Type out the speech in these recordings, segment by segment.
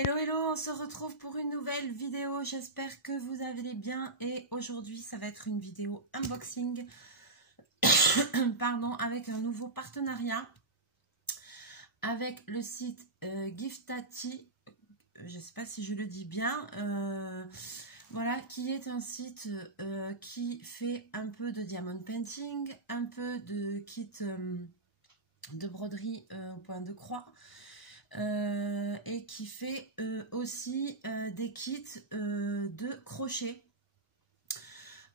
Hello hello, on se retrouve pour une nouvelle vidéo, j'espère que vous allez bien et aujourd'hui ça va être une vidéo unboxing pardon, avec un nouveau partenariat avec le site Giftati, je ne sais pas si je le dis bien, voilà, qui est un site qui fait un peu de diamond painting, un peu de kit de broderie au point de croix. Et qui fait aussi des kits de crochet.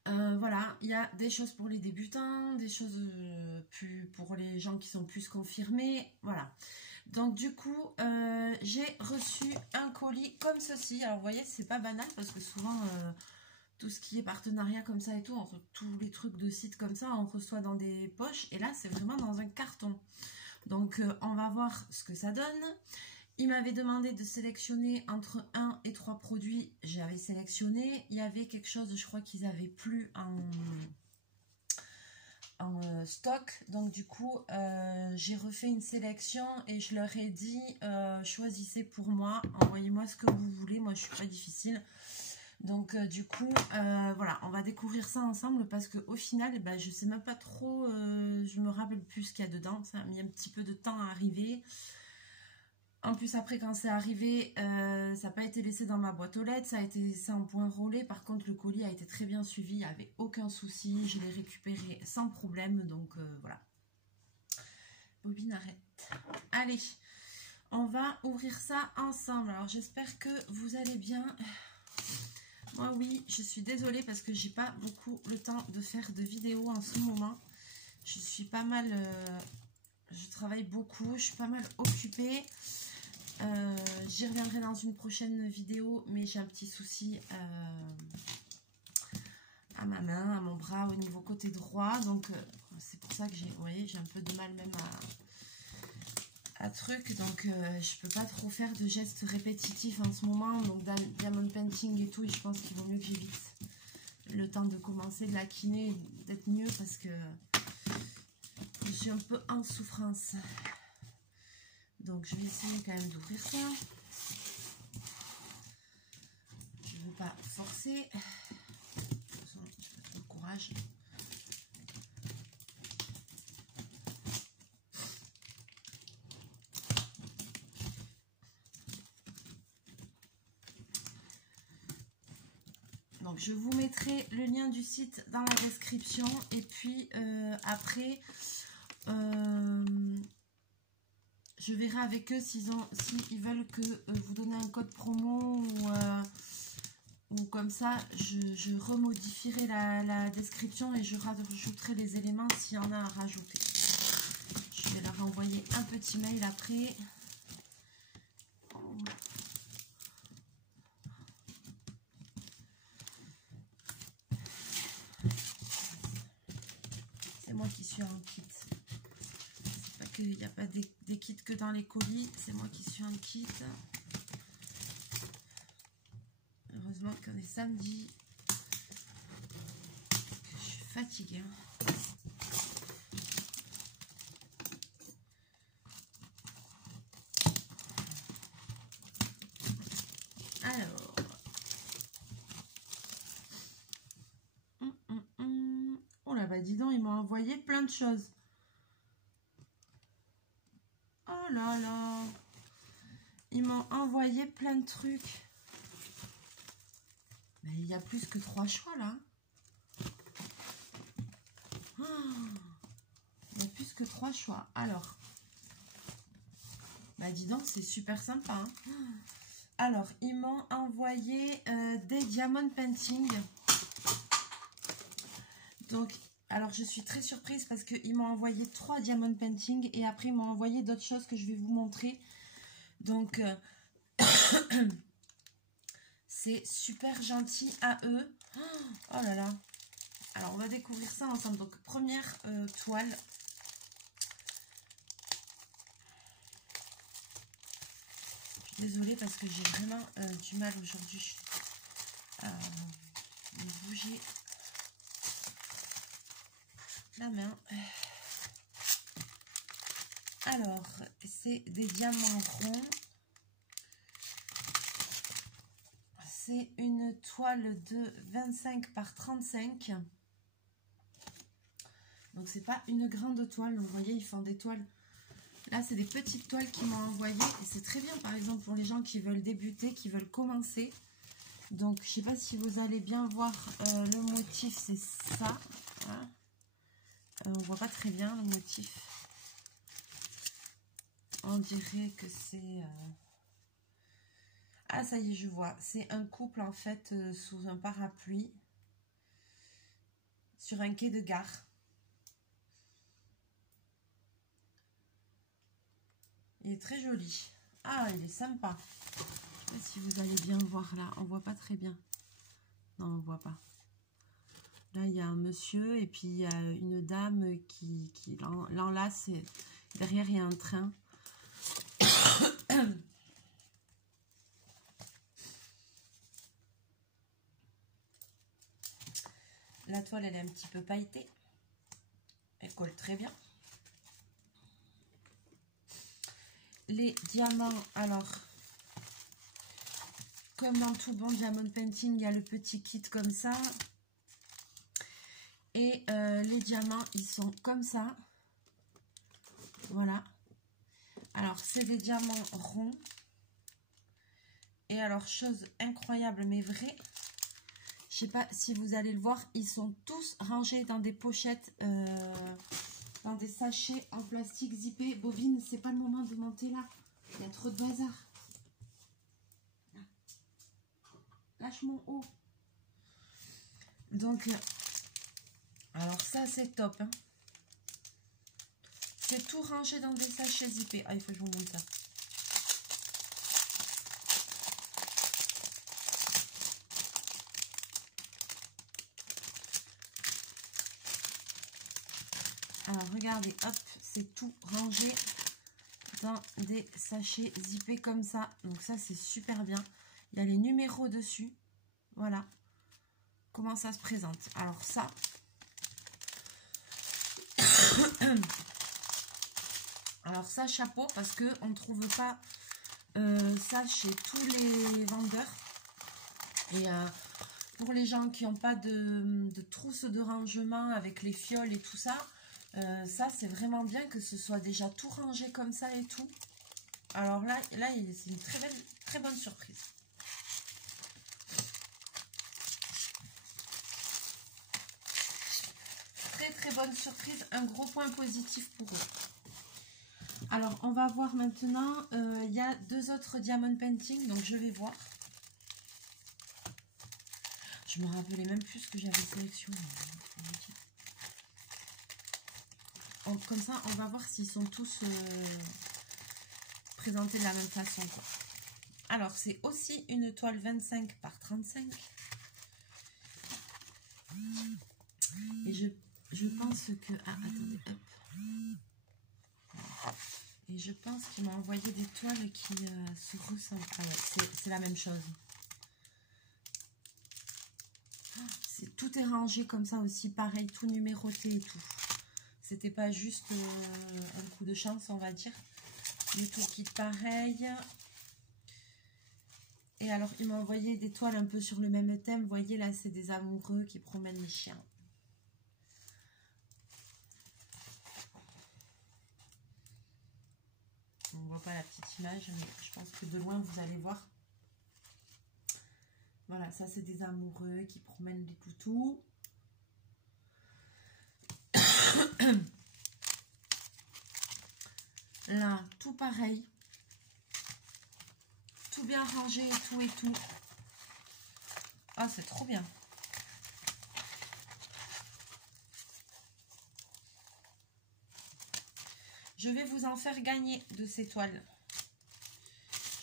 Voilà, il y a des choses pour les débutants, des choses plus pour les gens qui sont plus confirmés. Voilà. Donc du coup, j'ai reçu un colis comme ceci. Alors vous voyez, c'est pas banal parce que souvent tout ce qui est partenariat comme ça et tout, tous les trucs de site comme ça, on reçoit dans des poches. Et là, c'est vraiment dans un carton. Donc, on va voir ce que ça donne. Il m'avait demandé de sélectionner entre 1 et 3 produits. J'avais sélectionné. Il y avait quelque chose, je crois qu'ils n'avaient plus en stock. Donc, du coup, j'ai refait une sélection et je leur ai dit, choisissez pour moi, envoyez-moi ce que vous voulez. Moi, je ne suis pas difficile. Donc du coup, voilà, on va découvrir ça ensemble parce qu'au final, je ne sais même pas trop, je me rappelle plus ce qu'il y a dedans. Ça a mis un petit peu de temps à arriver. En plus, après, quand c'est arrivé, ça n'a pas été laissé dans ma boîte aux lettres, ça a été laissé en point relais. Par contre, le colis a été très bien suivi, il n'y avait aucun souci. Je l'ai récupéré sans problème, donc voilà. Bobine, arrête. Allez, on va ouvrir ça ensemble. Alors, j'espère que vous allez bien. Moi oui, je suis désolée parce que j'ai pas beaucoup le temps de faire de vidéos en ce moment. Je suis pas mal, je travaille beaucoup, je suis pas mal occupée. J'y reviendrai dans une prochaine vidéo, mais j'ai un petit souci à ma main, à mon bras, au niveau côté droit. Donc c'est pour ça que j'ai, vous voyez, j'ai un peu de mal même à truc, donc je peux pas trop faire de gestes répétitifs en ce moment, donc diamond painting et tout, et je pense qu'il vaut mieux que j'évite le temps de commencer de la kiné, d'être mieux parce que je suis un peu en souffrance. Donc je vais essayer quand même d'ouvrir ça. Je ne veux pas forcer. De toute façon, j'ai pas trop de courage. Donc je vous mettrai le lien du site dans la description et puis après je verrai avec eux s'ils veulent que vous donnez un code promo ou comme ça je remodifierai la description et je rajouterai les éléments s'il y en a à rajouter. Je vais leur envoyer un petit mail après. C'est moi qui suis en kit. C'est pas qu'il n'y a pas des kits que dans les colis, c'est moi qui suis en kit. Heureusement qu'on est samedi. Je suis fatiguée. Alors. Oh là, dis donc, ils m'ont envoyé plein de choses. Oh là là. Ils m'ont envoyé plein de trucs. Mais il y a plus que 3 choix là. Oh, il y a plus que 3 choix. Alors. Dis donc, c'est super sympa. Hein. Alors, ils m'ont envoyé des diamond painting. Donc, alors je suis très surprise parce qu'ils m'ont envoyé 3 diamond painting et après ils m'ont envoyé d'autres choses que je vais vous montrer. Donc, c'est super gentil à eux. Oh là là. Alors, on va découvrir ça ensemble. Donc, première toile. Je suis désolée parce que j'ai vraiment du mal aujourd'hui à me bouger la main. Alors, c'est des diamants ronds. c'est une toile de 25 par 35. Donc c'est pas une grande toile. Donc, vous voyez, ils font des toiles. Là, c'est des petites toiles qu'ils m'ont envoyées. Et c'est très bien, par exemple, pour les gens qui veulent débuter, qui veulent commencer. Donc, je sais pas si vous allez bien voir le motif, c'est ça. Voilà. On voit pas très bien le motif. On dirait que c'est... Ah, ça y est, je vois. C'est un couple, en fait, sous un parapluie. Sur un quai de gare. Il est très joli. Ah, il est sympa. Je sais pas si vous allez bien voir là. On voit pas très bien. Non, on voit pas. Là, il y a un monsieur et puis il y a une dame qui l'enlace. Derrière, il y a un train. La toile, elle est un petit peu pailletée. Elle colle très bien. Les diamants, alors, comme dans tout bon diamond painting, il y a le petit kit comme ça. Et les diamants, ils sont comme ça. Voilà. Alors, c'est des diamants ronds. Et alors, chose incroyable mais vraie, je sais pas si vous allez le voir, ils sont tous rangés dans des pochettes, dans des sachets en plastique zippé. Bovine, c'est pas le moment de monter là. Il y a trop de bazar. Lâche mon haut. Donc, alors ça, c'est top. Hein. C'est tout rangé dans des sachets zippés. Ah, il faut que je vous montre ça. Alors, regardez, hop, c'est tout rangé dans des sachets zippés comme ça. Donc ça, c'est super bien. Il y a les numéros dessus. Voilà comment ça se présente. Alors ça, alors ça, chapeau, parce que on ne trouve pas ça chez tous les vendeurs. Et pour les gens qui n'ont pas de trousse de rangement avec les fioles et tout ça, ça c'est vraiment bien que ce soit déjà tout rangé comme ça et tout. Alors là c'est une très bonne surprise. Très bonne surprise, un gros point positif pour eux. Alors on va voir maintenant, il y a deux autres diamond painting, donc je vais voir. Je me rappelais même plus ce que j'avais sélectionné. Comme ça, on va voir s'ils sont tous présentés de la même façon. Quoi. Alors, c'est aussi une toile 25 par 35. Et je pense que... Ah, attendez, hop. Et je pense qu'il m'a envoyé des toiles qui se ressemblent. Ah ouais, c'est la même chose. Tout est rangé comme ça aussi, pareil, tout numéroté et tout. C'était pas juste un coup de chance, on va dire. Du tout kit pareil. Et alors, il m'a envoyé des toiles un peu sur le même thème. Vous voyez, là, c'est des amoureux qui promènent les chiens. On ne voit pas la petite image, mais je pense que de loin, vous allez voir. Voilà, ça, c'est des amoureux qui promènent les toutous. Là, tout pareil. Tout bien rangé et tout et tout. Ah, c'est trop bien. Je vais vous en faire gagner de ces toiles.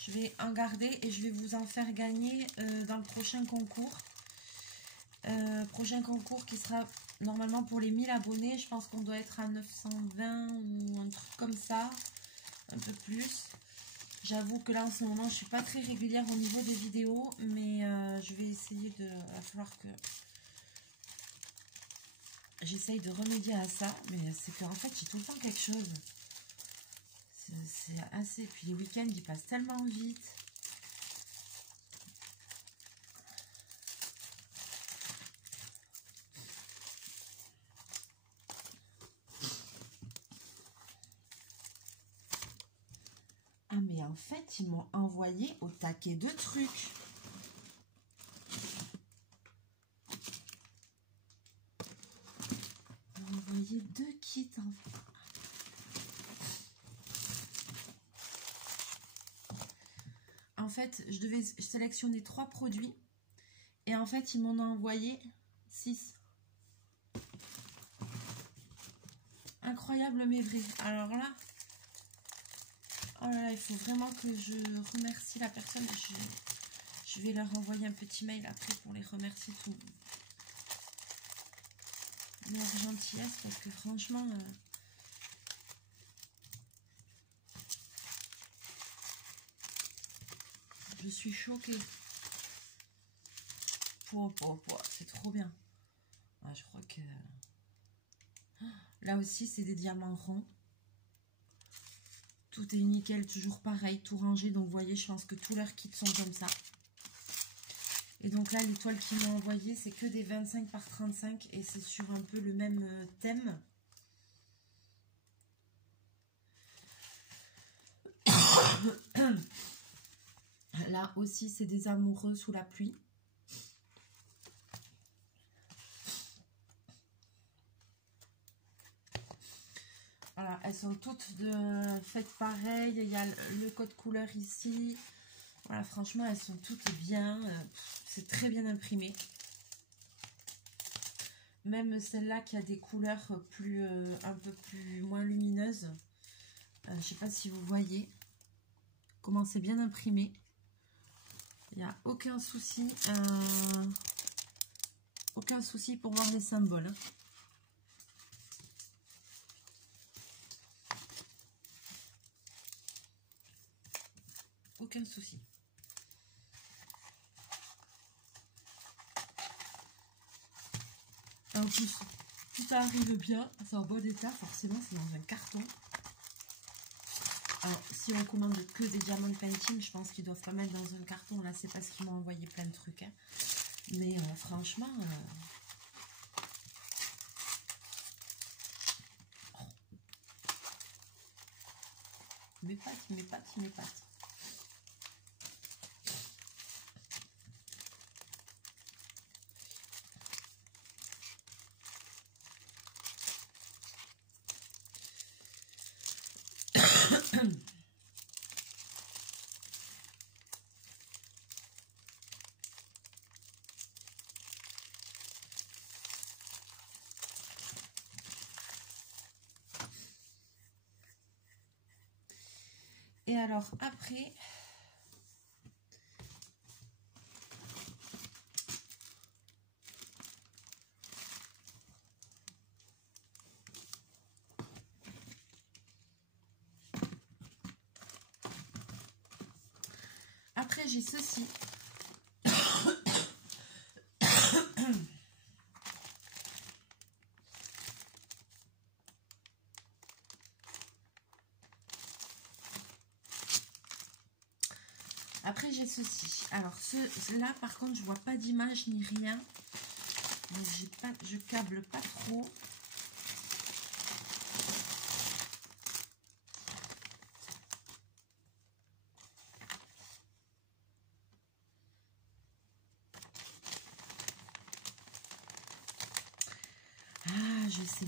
Je vais en garder et je vais vous en faire gagner dans le prochain concours. Prochain concours qui sera normalement pour les 1000 abonnés. Je pense qu'on doit être à 920 ou un truc comme ça. Un peu plus. J'avoue que là en ce moment je suis pas très régulière au niveau des vidéos. Mais je vais essayer de... Il va falloir que j'essaye de remédier à ça. Mais c'est qu'en fait j'ai tout le temps quelque chose. C'est assez... Puis les week-ends ils passent tellement vite. en fait, ils m'ont envoyé au taquet de trucs. Ils m'ont envoyé 2 kits, en fait. En fait, je devais sélectionner 3 produits. Et en fait, ils m'en ont envoyé 6. Incroyable mais vrai. Alors là, oh là là, il faut vraiment que je remercie la personne. Je vais leur envoyer un petit mail après pour les remercier tout leur gentillesse, parce que franchement, je suis choquée. C'est trop bien. Ah, je crois que là aussi c'est des diamants ronds. Tout est nickel, toujours pareil, tout rangé. Donc vous voyez, je pense que tous leurs kits sont comme ça. Et donc là, l'étoile qu'ils m'ont envoyé, c'est que des 25 par 35 et c'est sur un peu le même thème. Là aussi, c'est des amoureux sous la pluie. Voilà, elles sont toutes faites pareil. Il y a le code couleur ici. Voilà, franchement, elles sont toutes bien. C'est très bien imprimé. Même celle-là qui a des couleurs un peu plus moins lumineuses. Je ne sais pas si vous voyez comment c'est bien imprimé. Il n'y a aucun souci. Aucun souci pour voir les symboles. Hein. Aucun souci. En plus, tout arrive bien. C'est en bon état. Forcément, c'est dans un carton. Alors, si on commande que des diamants painting, je pense qu'ils doivent pas mettre dans un carton. Là, c'est parce qu'ils m'ont envoyé plein de trucs. Hein. Mais franchement... Mes pattes, mes pattes, mes pattes. Et alors après, j'ai ceci. Après, j'ai ceci. Alors, là, par contre, je vois pas d'image ni rien. Donc, je câble pas trop. Ah, je sais.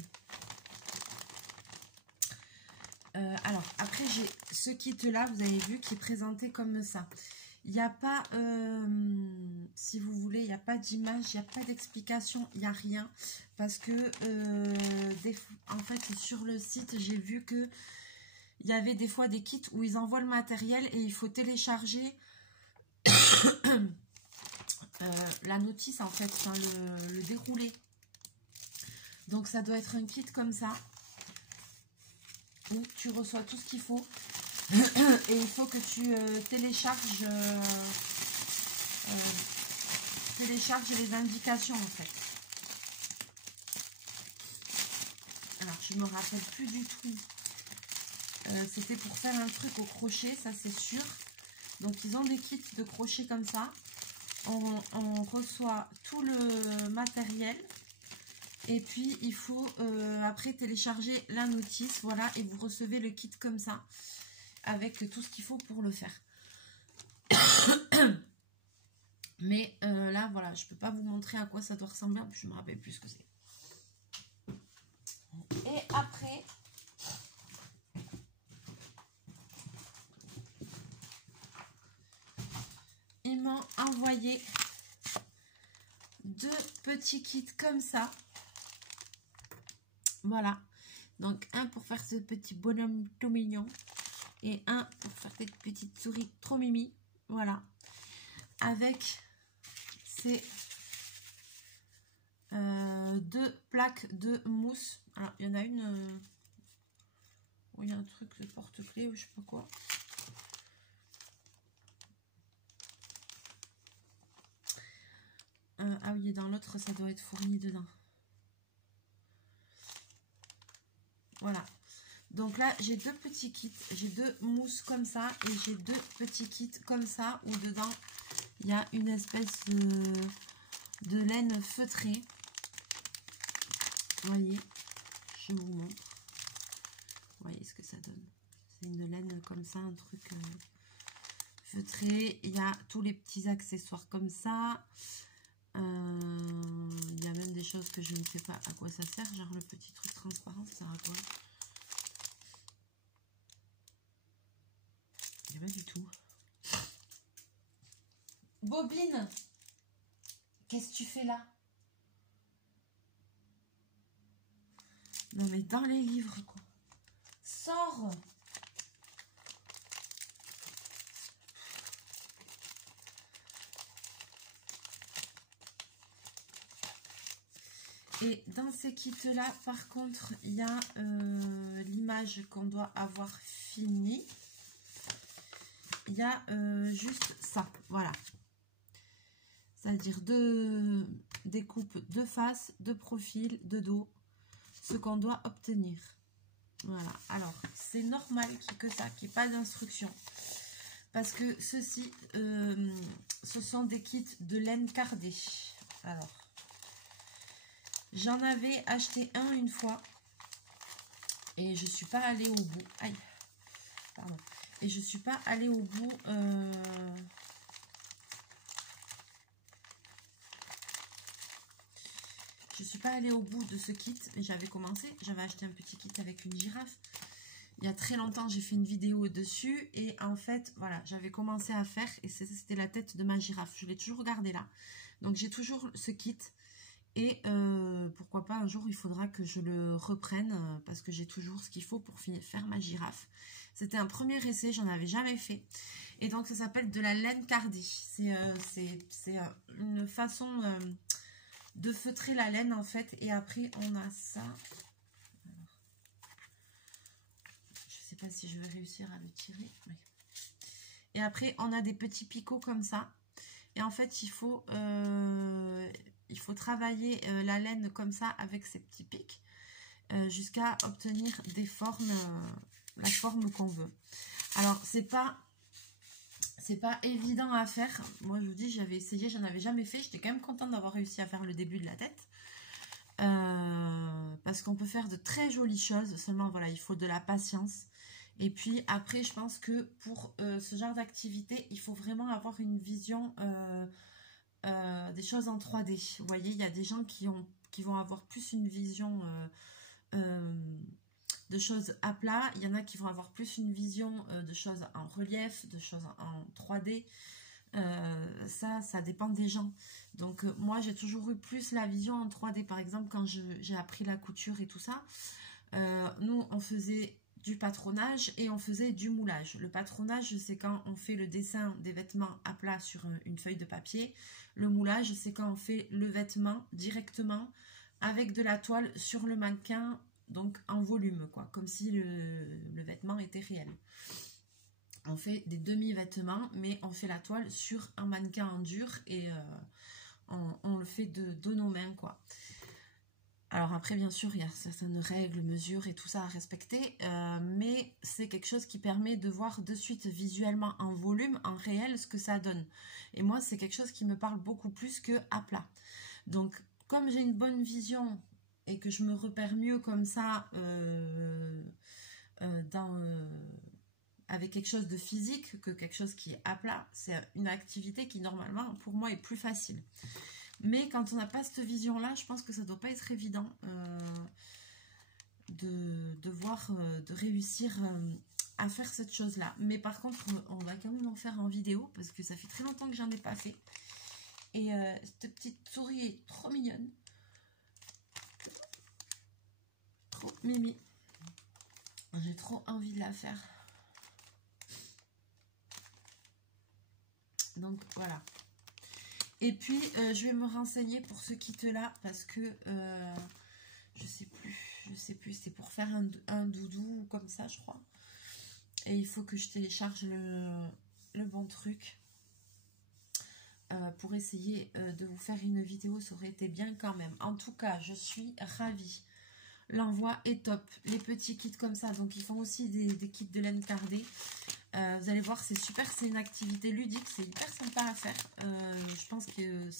Alors, après, j'ai ce kit-là, vous avez vu, qui est présenté comme ça. Il n'y a pas, si vous voulez, il n'y a pas d'image, il n'y a pas d'explication, il n'y a rien. Parce que, en fait, sur le site, j'ai vu que il y avait des fois des kits où ils envoient le matériel et il faut télécharger la notice, en fait, enfin, le déroulé. Donc, ça doit être un kit comme ça. Où tu reçois tout ce qu'il faut. Et il faut que tu télécharges les indications en fait. Alors je me rappelle plus du tout. C'était pour faire un truc au crochet, ça c'est sûr. Donc ils ont des kits de crochet comme ça. On reçoit tout le matériel. Et puis il faut après télécharger la notice. Voilà, et vous recevez le kit comme ça. avec tout ce qu'il faut pour le faire. Mais là, voilà, je peux pas vous montrer à quoi ça doit ressembler. En plus, je me rappelle plus ce que c'est. Et après, ils m'ont envoyé 2 petits kits comme ça. Voilà. Donc, un pour faire ce petit bonhomme tout mignon. Et un pour faire cette petite souris trop mimi. Voilà. Avec ces 2 plaques de mousse. Alors, il y en a une où il y a un truc de porte-clés ou je sais pas quoi. Ah oui, et dans l'autre, ça doit être fourni dedans. Voilà. Donc là, j'ai 2 petits kits. J'ai 2 mousses comme ça et j'ai 2 petits kits comme ça où dedans, il y a une espèce de laine feutrée. Vous voyez, je vous montre. Vous voyez ce que ça donne. C'est une laine comme ça, un truc feutré. Il y a tous les petits accessoires comme ça. Il y a même des choses que je ne sais pas à quoi ça sert. Genre le petit truc transparent, ça sert à quoi? Il n'y a pas du tout. Bobine, qu'est-ce que tu fais là? Non mais dans les livres quoi. Sors! Et dans ces kits-là, par contre, il y a l'image qu'on doit avoir finie. Il y a juste ça, voilà. C'est-à-dire des coupes de face, de profil, de dos, ce qu'on doit obtenir. Voilà, alors, c'est normal qu'il y ait que ça, qu'il n'y ait pas d'instruction. Parce que ceci, ce sont des kits de laine cardée. Alors, j'en avais acheté un une fois et je suis pas allée au bout. Aïe, pardon. Et je suis pas allée au bout. Je suis pas allée au bout de ce kit, mais j'avais commencé. J'avais acheté un petit kit avec une girafe. Il y a très longtemps, j'ai fait une vidéo dessus et en fait, voilà, j'avais commencé à faire et c'était la tête de ma girafe. Je l'ai toujours gardée là. Donc j'ai toujours ce kit. Et pourquoi pas un jour il faudra que je le reprenne parce que j'ai toujours ce qu'il faut pour faire ma girafe. C'était un premier essai, j'en avais jamais fait. Et donc ça s'appelle de la laine cardie. C'est une façon de feutrer la laine en fait. Et après on a ça. Alors, je sais pas si je vais réussir à le tirer. Oui. Et après on a des petits picots comme ça. Et en fait il faut travailler la laine comme ça avec ces petits pics jusqu'à obtenir des formes, la forme qu'on veut. Alors c'est pas évident à faire. Moi je vous dis, j'avais essayé, j'en avais jamais fait. J'étais quand même contente d'avoir réussi à faire le début de la tête. Parce qu'on peut faire de très jolies choses. Seulement voilà, il faut de la patience. Et puis après je pense que pour ce genre d'activité, il faut vraiment avoir une vision des choses en 3D. Vous voyez, il y a des gens qui vont avoir plus une vision de choses à plat. Il y en a qui vont avoir plus une vision de choses en relief, de choses en 3D. Ça dépend des gens. Donc moi, j'ai toujours eu plus la vision en 3D. Par exemple, quand j'ai appris la couture et tout ça, nous, on faisait du patronage et on faisait du moulage. Le patronage, c'est quand on fait le dessin des vêtements à plat sur une feuille de papier. Le moulage, c'est quand on fait le vêtement directement avec de la toile sur le mannequin, donc en volume, quoi, comme si le vêtement était réel. On fait des demi-vêtements, mais on fait la toile sur un mannequin en dur et on le fait de nos mains, quoi. Alors après, bien sûr, il y a certaines règles, mesures et tout ça à respecter, mais c'est quelque chose qui permet de voir de suite visuellement en volume, en réel, ce que ça donne. Et moi, c'est quelque chose qui me parle beaucoup plus que à plat. Donc, comme j'ai une bonne vision et que je me repère mieux comme ça avec quelque chose de physique que quelque chose qui est à plat. C'est une activité qui normalement pour moi est plus facile. Mais quand on n'a pas cette vision-là, je pense que ça ne doit pas être évident de réussir à faire cette chose-là. Mais par contre, on va quand même en faire en vidéo parce que ça fait très longtemps que j'en ai pas fait. Et cette petite souris est trop mignonne. Trop mimi. J'ai trop envie de la faire. Donc voilà. Et puis je vais me renseigner pour ce kit-là parce que je sais plus. C'est pour faire un doudou comme ça, je crois. Et il faut que je télécharge le bon truc. Pour essayer de vous faire une vidéo, ça aurait été bien quand même. En tout cas, je suis ravie. L'envoi est top. Les petits kits comme ça, donc ils font aussi des kits de laine cardée. Vous allez voir, c'est super, c'est une activité ludique, c'est hyper sympa à faire. Je pense qu'il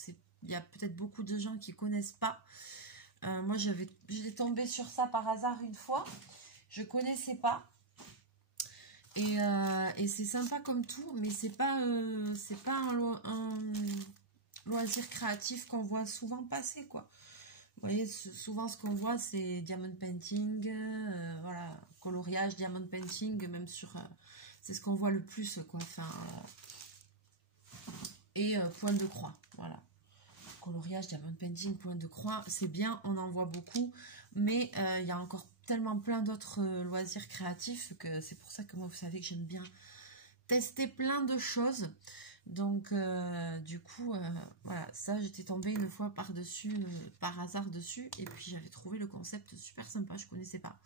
y a peut-être beaucoup de gens qui ne connaissent pas. Moi, j'étais tombée sur ça par hasard une fois. Je ne connaissais pas. Et c'est sympa comme tout, mais c'est pas un loisir créatif qu'on voit souvent passer, quoi. Vous voyez, souvent ce qu'on voit, c'est diamond painting, voilà, coloriage, diamond painting, même sur... c'est ce qu'on voit le plus, quoi. Enfin, et point de croix, voilà. Coloriage, diamond painting, point de croix, c'est bien, on en voit beaucoup, mais il y a encore tellement plein d'autres loisirs créatifs que c'est pour ça que moi, vous savez que j'aime bien tester plein de choses. Donc du coup voilà, ça j'étais tombée une fois par-dessus par hasard dessus, et puis j'avais trouvé le concept super sympa, je connaissais pas.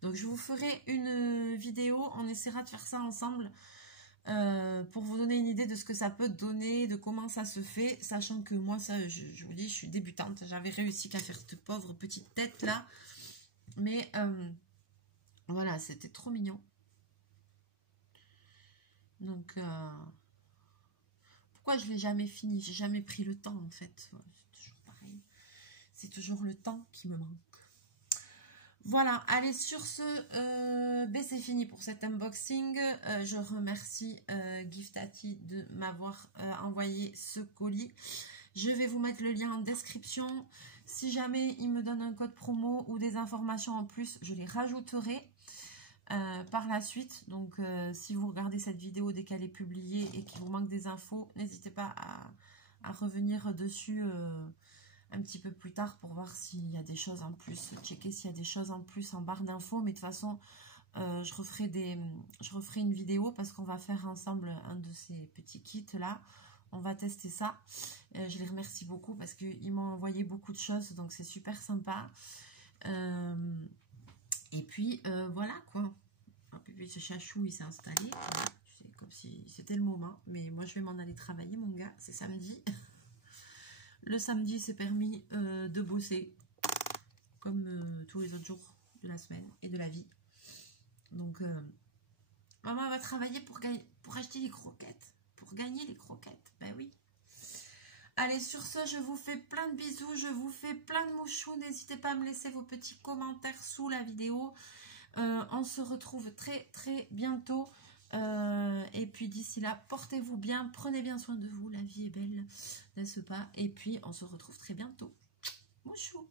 Donc je vous ferai une vidéo, on essaiera de faire ça ensemble pour vous donner une idée de ce que ça peut donner, de comment ça se fait, sachant que moi ça, je vous dis, je suis débutante, j'avais réussi qu'à faire cette pauvre petite tête là, mais voilà, c'était trop mignon. Donc pourquoi je ne l'ai jamais fini? J'ai jamais pris le temps en fait. C'est toujours pareil. C'est toujours le temps qui me manque. Voilà, allez, sur ce, c'est fini pour cet unboxing. Je remercie Giftati de m'avoir envoyé ce colis. Je vais vous mettre le lien en description. Si jamais il me donne un code promo ou des informations en plus, je les rajouterai par la suite. Donc si vous regardez cette vidéo dès qu'elle est publiée et qu'il vous manque des infos, n'hésitez pas à revenir dessus un petit peu plus tard pour voir s'il y a des choses en plus, checker s'il y a des choses en plus en barre d'infos. Mais de toute façon je referai une vidéo parce qu'on va faire ensemble un de ces petits kits là. On va tester ça. Je les remercie beaucoup parce qu'ils m'ont envoyé beaucoup de choses, donc c'est super sympa. Et puis voilà quoi. Et puis ce chachou il s'est installé. C'est comme si c'était le moment. Mais moi je vais m'en aller travailler, mon gars. C'est samedi. Le samedi c'est permis de bosser. Comme tous les autres jours de la semaine et de la vie. Donc maman va travailler pour acheter les croquettes. Pour gagner les croquettes. Ben oui. Allez, sur ce, je vous fais plein de bisous, je vous fais plein de mouchous. N'hésitez pas à me laisser vos petits commentaires sous la vidéo. On se retrouve très très bientôt. Et puis d'ici là, portez-vous bien, prenez bien soin de vous. La vie est belle, n'est-ce pas? Et puis, on se retrouve très bientôt. Mouchou.